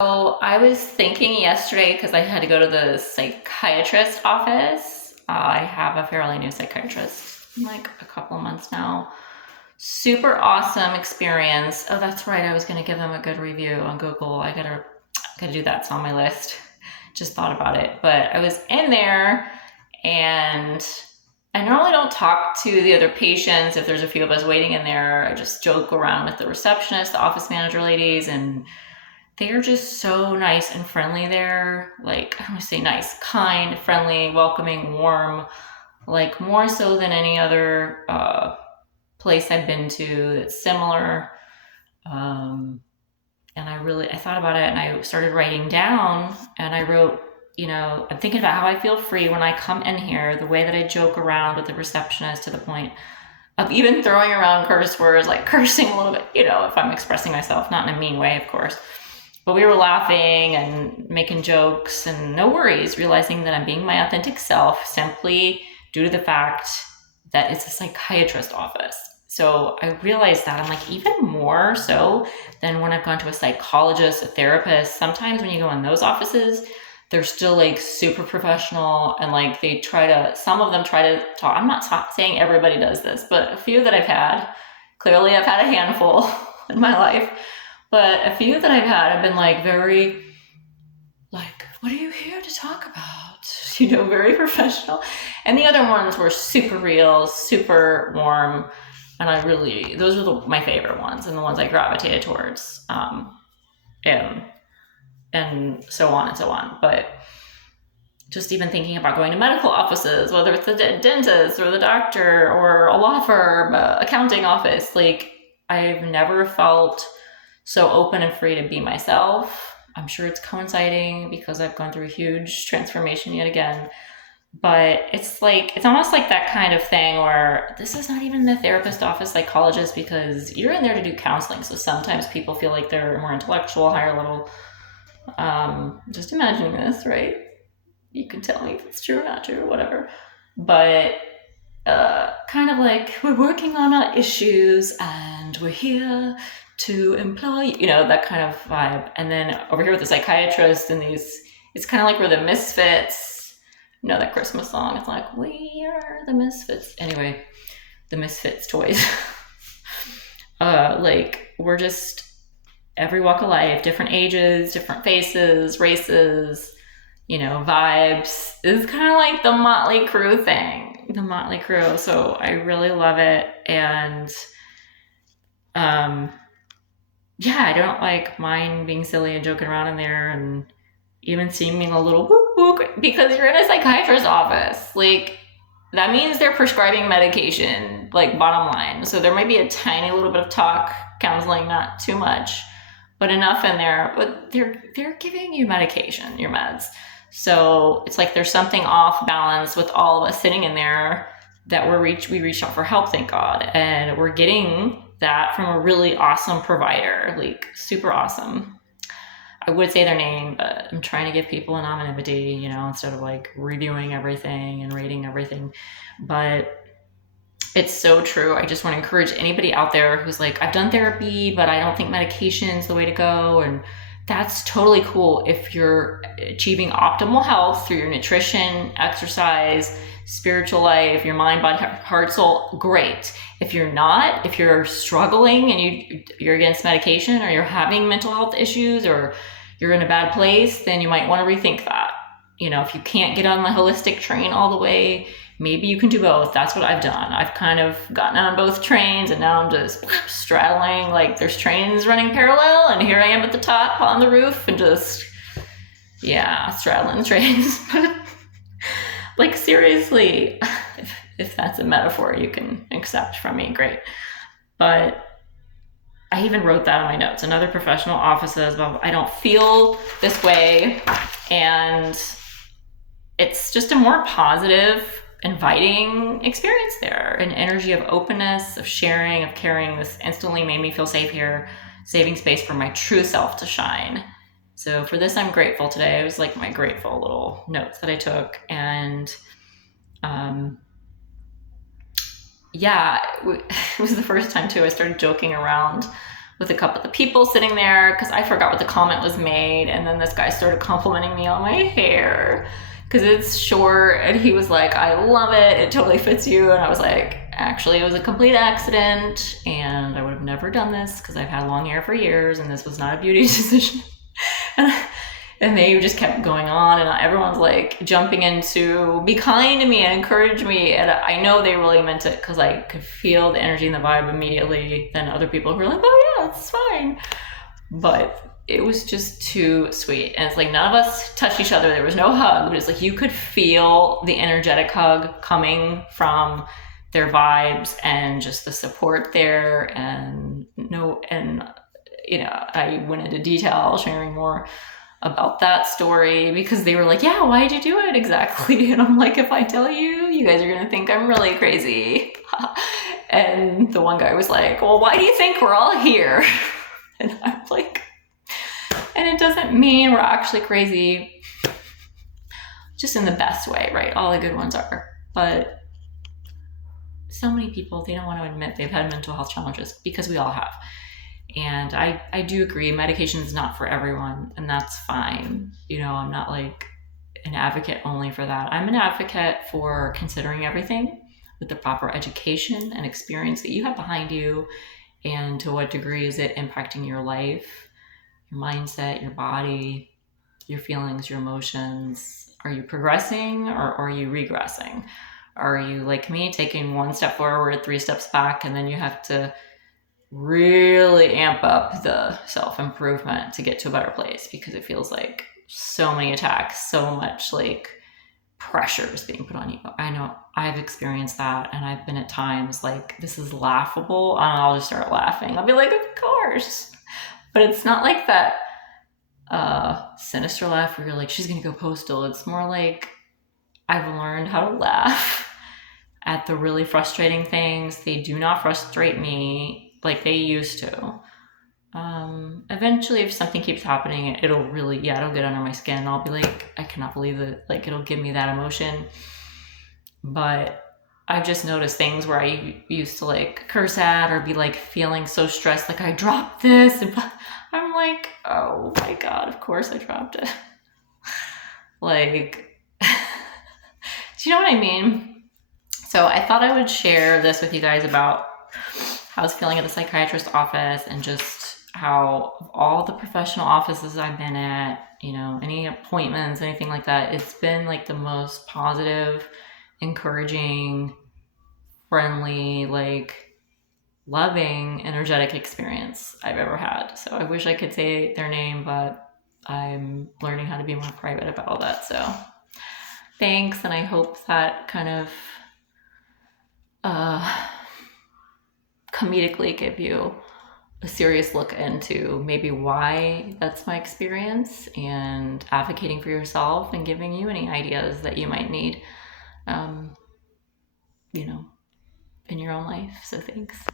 So I was thinking yesterday because I had to go to the psychiatrist office. I have a fairly new psychiatrist, like a couple of months now. Super awesome experience. Oh, that's right. I was going to give them a good review on Google. I gotta do that. It's on my list. Just thought about it, but I was in there, and I normally don't talk to the other patients if there's a few of us waiting in there. I just joke around with the receptionist, the office manager ladies, and they're just so nice and friendly there. Like, I don't want to say nice, kind, friendly, welcoming, warm, like more so than any other place I've been to that's similar. Um, and I thought about it, and I started writing down, and I wrote, I'm thinking about how I feel free when I come in here, the way that I joke around with the receptionist to the point of even throwing around curse words, like cursing a little bit, if I'm expressing myself, not in a mean way, of course. But we were laughing and making jokes and no worries, realizing that I'm being my authentic self simply due to the fact that it's a psychiatrist office. So I realized that I'm like, even more so than when I've gone to a psychologist, a therapist. Sometimes when you go in those offices, they're still like super professional, and like some of them try to talk. I'm not saying everybody does this, but a few that I've had, clearly I've had a handful in my life. But a few that I've had have been like very, like, what are you here to talk about? Very professional. And the other ones were super real, super warm. And those are my favorite ones and the ones I gravitated towards. And so on and so on. But just even thinking about going to medical offices, whether it's the dentist or the doctor or a law firm, accounting office, like I've never felt so open and free to be myself. I'm sure it's coinciding because I've gone through a huge transformation yet again. But it's almost like that kind of thing where this is not even the therapist office psychologist, because you're in there to do counseling. So sometimes people feel like they're more intellectual, higher level. Just imagining this, right? You can tell me if it's true or not true, whatever. But kind of like, we're working on our issues and we're here to employ, that kind of vibe. And then over here with the psychiatrist and it's kind of like we're the misfits. That Christmas song. It's like, we are the misfits. Anyway, the misfits toys. Like, we're just every walk of life, different ages, different faces, races, vibes. It's kind of like the Motley Crue thing. The Motley Crue. So I really love it. And yeah, I don't mind being silly and joking around in there and even seeming a little woo because you're in a psychiatrist's office. Like, that means they're prescribing medication, like, bottom line. So there might be a tiny little bit of talk, counseling, not too much, but enough in there. But they're giving you medication, your meds. So it's like there's something off balance with all of us sitting in there that we reached out for help, thank God. And we're getting that from a really awesome provider, like super awesome. I would say their name, but I'm trying to give people anonymity, instead of like reviewing everything and rating everything. But it's so true. I just want to encourage anybody out there who's like, I've done therapy, but I don't think medication's the way to go. And that's totally cool if you're achieving optimal health through your nutrition, exercise, spiritual life, your mind, body, heart, soul. Great. If you're not, if you're struggling and you're against medication, or you're having mental health issues, or you're in a bad place, then you might want to rethink that. If you can't get on the holistic train all the way, maybe you can do both. That's what I've done. I've kind of gotten on both trains, and now I'm just straddling, like there's trains running parallel, and here I am at the top on the roof and just, straddling trains. Like, seriously, if that's a metaphor you can accept from me, great. But I even wrote that in my notes. Another professional office says, well, I don't feel this way. And it's just a more positive, inviting experience there. An energy of openness, of sharing, of caring. This instantly made me feel safe here, saving space for my true self to shine. So for this, I'm grateful today. It was like my grateful little notes that I took. And it was the first time too I started joking around with a couple of the people sitting there because I forgot what the comment was made. And then this guy started complimenting me on my hair because it's short. And he was like, I love it. It totally fits you. And I was like, actually, it was a complete accident. And I would have never done this because I've had long hair for years. And this was not a beauty decision. And they just kept going on, and everyone's like jumping in to be kind to me and encourage me. And I know they really meant it because I could feel the energy and the vibe immediately than other people who were like, oh yeah, it's fine. But it was just too sweet. And it's like none of us touched each other. There was no hug, but it's like you could feel the energetic hug coming from their vibes and just the support there. And I went into detail sharing more about that story because they were like, yeah, why'd you do it exactly? And I'm like, if I tell you, you guys are gonna think I'm really crazy. And the one guy was like, well, why do you think we're all here? And I'm like, and it doesn't mean we're actually crazy, just in the best way, right? All the good ones are. But so many people, they don't want to admit they've had mental health challenges because we all have. And I do agree, medication is not for everyone, and that's fine. I'm not like an advocate only for that. I'm an advocate for considering everything with the proper education and experience that you have behind you, and to what degree is it impacting your life, your mindset, your body, your feelings, your emotions. Are you progressing or are you regressing? Are you like me, taking one step forward, 3 steps back, and then you have to really amp up the self-improvement to get to a better place because it feels like so many attacks, so much like pressure is being put on you. I know I've experienced that, and I've been at times like, this is laughable, and I'll just start laughing. I'll be like, of course. But it's not like that sinister laugh where you're like, she's gonna go postal. It's more like I've learned how to laugh at the really frustrating things. They do not frustrate me like they used to. Eventually, if something keeps happening, it'll get under my skin. I'll be like, I cannot believe it. Like, it'll give me that emotion. But I've just noticed things where I used to like curse at or be like feeling so stressed, like I dropped this. And I'm like, oh my God, of course I dropped it. Like, do you know what I mean? So I thought I would share this with you guys about how I was feeling at the psychiatrist's office, and just how of all the professional offices I've been at, any appointments, anything like that, it's been like the most positive, encouraging, friendly, like loving, energetic experience I've ever had. So I wish I could say their name, but I'm learning how to be more private about all that. So thanks, and I hope that kind of comedically give you a serious look into maybe why that's my experience, and advocating for yourself and giving you any ideas that you might need, in your own life. So thanks.